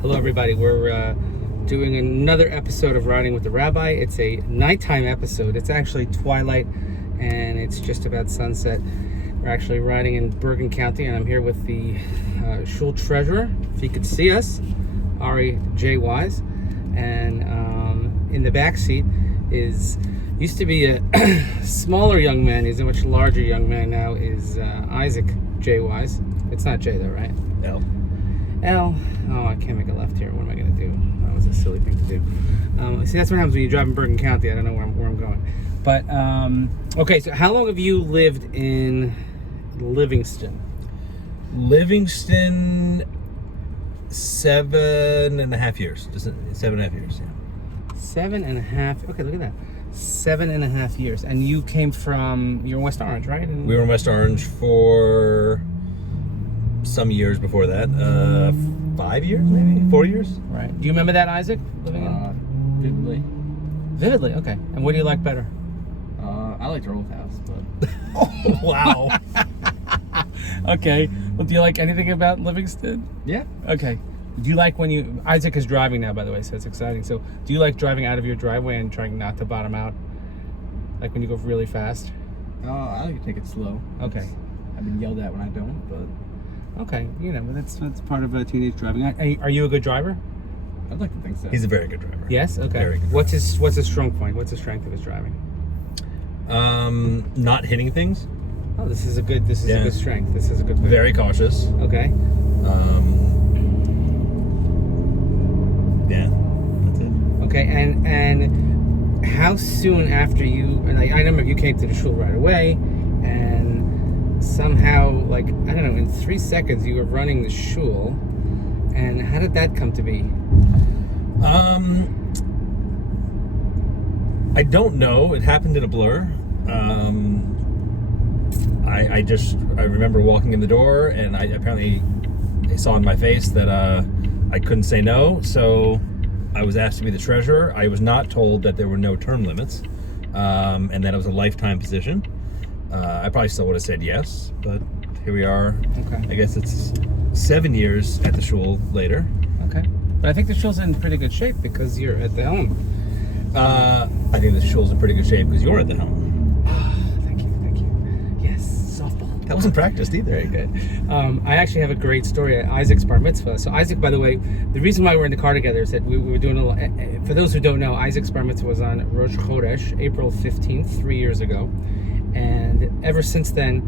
Hello, everybody. We're doing another episode of Riding with the Rabbi. It's a nighttime episode. It's actually twilight, and it's just about sunset. We're actually riding in Bergen County, and I'm here with the shul treasurer. If you could see us, Ari J. Wise, and in the back seat used to be a smaller young man. He's a much larger young man now. Is Isaac J. Wise? It's not J though, right? L. Oh, I can't make a left here. What am I going to do? That was a silly thing to do. See, that's what happens when you drive in Bergen County. I don't know where I'm going. But, okay, so how long have you lived in Livingston? Livingston, 7.5 years. Just 7.5 years, yeah. 7.5. Okay, look at that. 7.5 years. And you came from, you're in West Orange, right? We were in West Orange for some years before that. 5 years, maybe? 4 years? Right. Do you remember that, Isaac? Living in? Vividly. Vividly, okay. And what do you like better? I liked our old house, but... Oh, wow. Okay. Well, do you like anything about Livingston? Yeah. Okay. Do you like when you... Isaac is driving now, by the way, so it's exciting. So do you like driving out of your driveway and trying not to bottom out? Like when you go really fast? I like to take it slow. Okay. I've been yelled at when I don't, but... Okay, you know, that's part of teenage driving. Are you a good driver? I'd like to think so. He's a very good driver. Yes. Okay. Very good. What's his strong point? What's the strength of his driving? Not hitting things. Oh, this is a good strength. This is a good point. Very cautious. Okay. Yeah, that's it. Okay, and how soon after you? And I remember you came to the shul right away, and somehow, like, I don't know, in 3 seconds you were running the shul. And how did that come to be? I don't know. It happened in a blur. I remember walking in the door, and they saw in my face that I couldn't say no, so I was asked to be the treasurer. I was not told that there were no term limits, and that it was a lifetime position. I probably still would have said yes, but here we are. Okay. I guess it's 7 years at the shul later. Okay. But I think the shul's in pretty good shape because you're at the helm. I think the shul's in pretty good shape because you're at the helm. Thank you. Yes, softball. That wasn't practiced either. Very good. I actually have a great story at Isaac's bar mitzvah. So Isaac, by the way, the reason why we're in the car together is that we were doing a little... For those who don't know, Isaac's bar mitzvah was on Rosh Chodesh, April 15th, 3 years ago. And ever since then,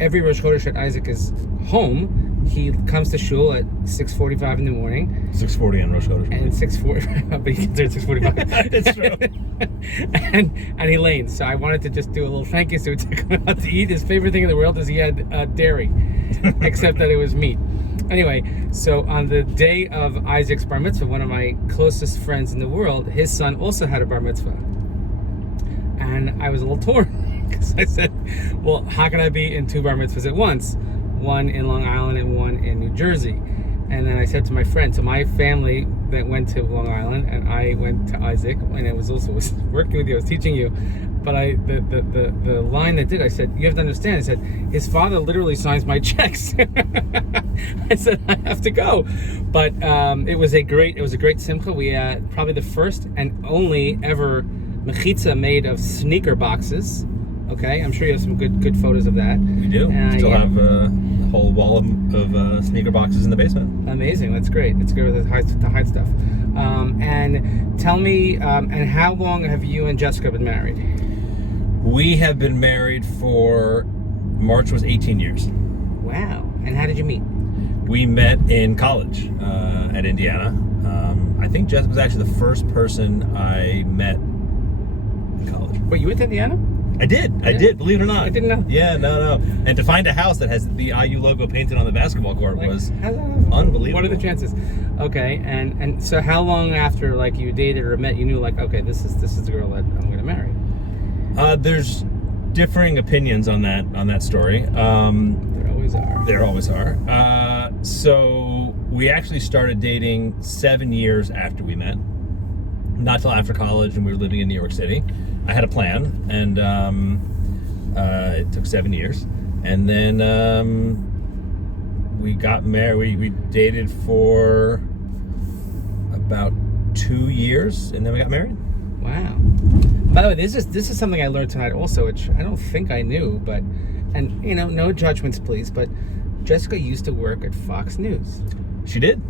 every Rosh Chodesh that Isaac is home, he comes to shul at 6:45 in the morning. 6:40 on Rosh Chodesh. And 6:40, but he gets there at 6:45. That's true. and he lanes. So I wanted to just do a little thank you. So we took him out to eat. His favorite thing in the world is he had dairy, except that it was meat. Anyway, so on the day of Isaac's bar mitzvah, one of my closest friends in the world, his son also had a bar mitzvah. And I was a little torn. Because I said, well, how can I be in 2 bar mitzvahs at once? One in Long Island and one in New Jersey. And then I said to my friend, so my family that went to Long Island, and I went to Isaac, and I was working with you, I was teaching you. But the line that did, I said, you have to understand, I said, his father literally signs my checks. I said, I have to go. But it was a great simcha. We had probably the first and only ever mechitza made of sneaker boxes. Okay, I'm sure you have some good photos of that. We do. We still have a whole wall of sneaker boxes in the basement. Amazing. That's great. It's great with the hide stuff. And tell me, and how long have you and Jessica been married? We have been married for, March was 18 years. Wow. And how did you meet? We met in college at Indiana. I think Jessica was actually the first person I met in college. Wait, you went to Indiana? I did, believe it or not. I didn't know. Yeah, no. And to find a house that has the IU logo painted on the basketball court was unbelievable. What are the chances? Okay, and so how long after, like, you dated or met, you knew, like, okay, this is the girl that I'm going to marry? There's differing opinions on that story. There always are. So we actually started dating 7 years after we met. Not till after college, and we were living in New York City. I had a plan, and it took 7 years. And then we got married. We dated for about 2 years, and then we got married. Wow. By the way, this is something I learned tonight also, which I don't think I knew, but, and you know, no judgments please, but Jessica used to work at Fox News. She did.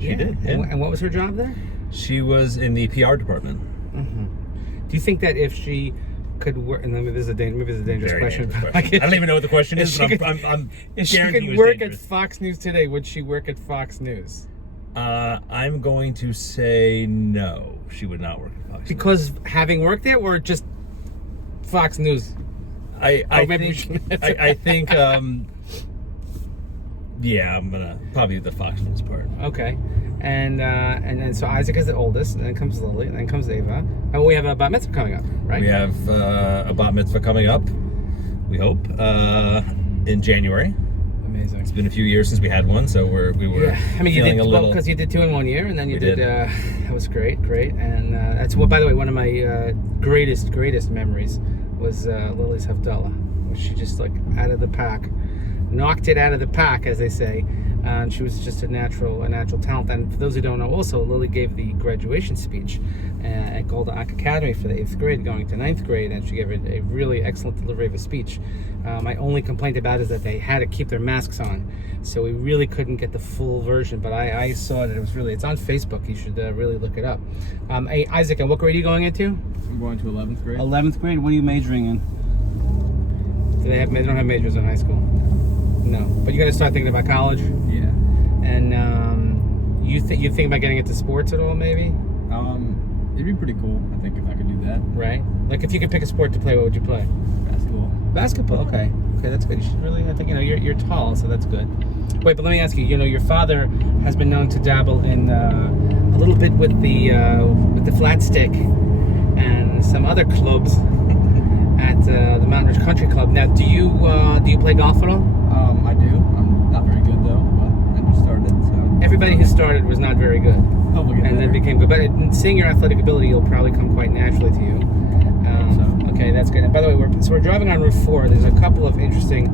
She did. Yeah. And what was her job there? She was in the PR department. Mm-hmm. Do you think that if she could work, and maybe this is a dangerous Very question. dangerous question. I don't even know what the question is, but I'm if she could work at Fox News today, would she work at Fox News? I'm going to say no. She would not work at Fox because News. Having worked there, or just Fox News? I think yeah, I'm gonna probably the Fox News part. Okay, and then so Isaac is the oldest, and then comes Lily, and then comes Ava, and we have a bat mitzvah coming up, right? We have a bat mitzvah coming up. We hope in January. Amazing. It's been a few years since we had one, so we were. Yeah, I mean, you did a little because you did 2 in 1 year, and then you did. That was great, and that's what. By the way, one of my greatest memories was Lily's Havdalah, where she just like out of the pack, knocked it out of the pack, as they say. And she was just a natural talent. And for those who don't know, also Lily gave the graduation speech at Golda Ak Academy for the 8th grade, going to 9th grade, and she gave a really excellent delivery of a speech. My only complaint about it is that they had to keep their masks on, so we really couldn't get the full version. But I saw it; it's on Facebook. You should really look it up. Hey, Isaac, and what grade are you going into? I'm going to 11th grade. 11th grade. What are you majoring in? They don't have majors in high school. No, but you got to start thinking about college. Yeah. And you think about getting into sports at all, maybe? It'd be pretty cool, I think, if I could do that. Right. Like if you could pick a sport to play, what would you play? Basketball. Basketball. Okay. Okay, that's good. You should really. I think you're tall, so that's good. Wait, but let me ask you. Your father has been known to dabble in a little bit with the flat stick and some other clubs at the Mountain Ridge Country Club. Now, do you play golf at all? I do. I'm not very good though, but I just started. So everybody who started was not very good, and then became good. But seeing your athletic ability, you'll probably come quite naturally to you. Okay, that's good. And by the way, we're driving on Route 4. There's a couple of interesting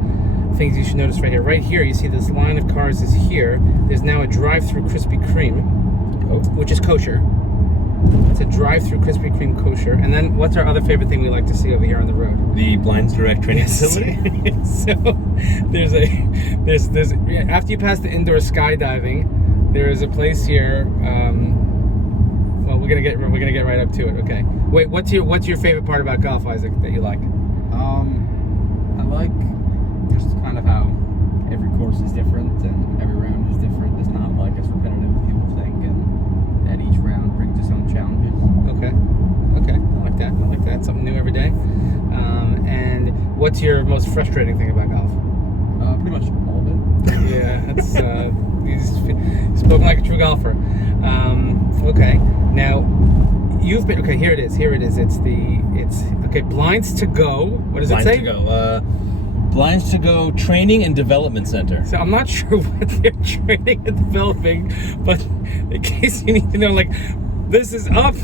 things you should notice right here. Right here, you see this line of cars is here. There's now a drive-through Krispy Kreme, which is kosher. It's a drive-through Krispy Kreme kosher. And then what's our other favorite thing we like to see over here on the road? The Blinds Direct training facility. So there's after you pass the indoor skydiving, there is a place here. Well, we're gonna get right up to it. Okay. Wait, what's your favorite part about golf, Isaac, that you like? I like just kind of how every course is different and every round is different. It's not like as repetitive as people think, and that each round brings its own challenges. Okay. I like that. Something new every day. And what's your most frustrating thing about golf? Pretty much all of it. Yeah, that's he's spoken like a true golfer. Okay. Now you've been here it is. It's okay. Blinds to Go. What does it say? Blinds to Go Training and Development Center. So I'm not sure what they're training and developing, but in case you need to know, like, this is up,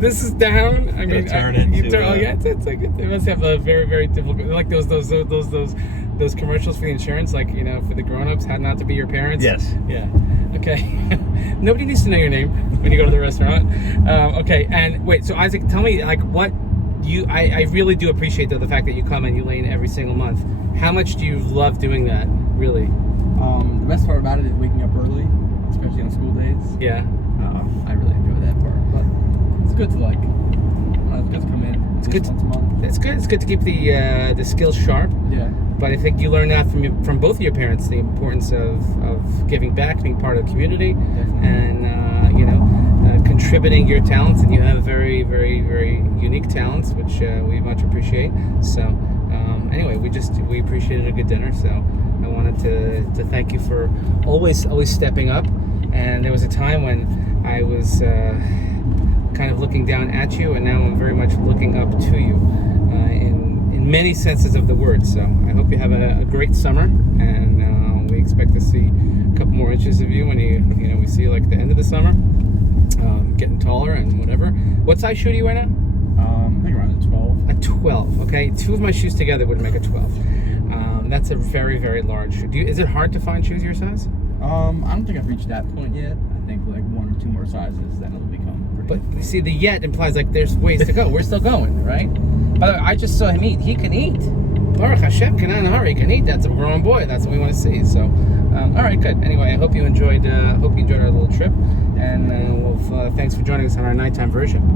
this is down. I mean, it's like it must have a very, very difficult, like those commercials for the insurance, like for the grown-ups, how not to be your parents. Yes. Yeah. Okay. Nobody needs to know your name when you go to the restaurant. Okay. And wait. So Isaac, tell me, like, what I really do appreciate though the fact that you come and you lane every single month. How much do you love doing that? Really? The best part about it is waking up early, especially on school days. Yeah. I really enjoy that part, but it's good to it's good to come in. It's good once a month. It's good. It's good to keep the skills sharp. Yeah. But I think you learn that from both of your parents, the importance of giving back, being part of the community, definitely. And contributing your talents. And you have very, very, very unique talents, which we much appreciate. So anyway, we appreciated a good dinner. So I wanted to thank you for always stepping up. And there was a time when I was kind of looking down at you, and now I'm very much looking up to you in many senses of the word. So I hope you have a great summer, and we expect to see a couple more inches of you when we see like the end of the summer, getting taller and whatever. What size shoe do you wear now? I think around a 12. A 12. Okay, 2 of my shoes together would make a 12. That's a very, very large shoe. Is it hard to find shoes your size? I don't think I've reached that point yet. I I think like 1 or 2 more sizes, then it'll become pretty. But you see, the yet implies like there's ways to go. We're still going, right? By the way, I just saw him eat. He can eat. Baruch Hashem, can he can eat. That's a grown boy. That's what we want to see. So, all right, good. Anyway, I hope you enjoyed. Our little trip, and thanks for joining us on our nighttime version.